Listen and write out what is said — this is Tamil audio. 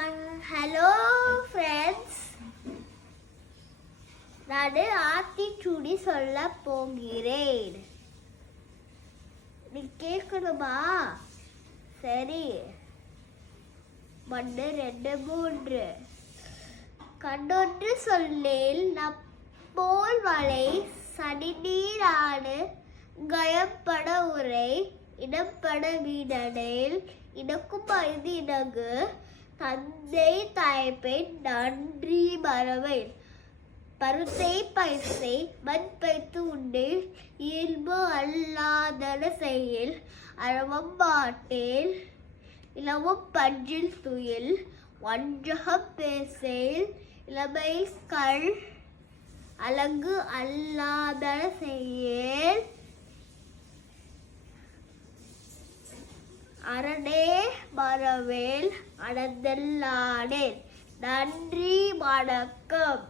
ஹலோ ஃப்ரெண்ட்ஸ், நான் ஆத்திச்சூடி சொல்ல போகிறேன். நீ கேட்கணுமா? சரி. 1 2 3 கண்ணொன்று சொல்லேல் நப்போல் வளை சனிநீராடு கயப்பட உரை இடப்பட வீடனேல் இனக்கும் ஐந்து இனகு தந்தை தாய்ப்பெண் நன்றி மறவேன் பருத்தை பைசை மண் பைத்து உண்டு இயல்பு அல்லாதன செய்யில் அறவம் மாட்டேல் இளவும் பஞ்சில் துயில் வஞ்சகம் பேசேல் இளமை கண் அழகு அல்லாதன செய்யேல் அரணே மறவேல் அடந்தல்லானேன். நன்றி, வணக்கம்.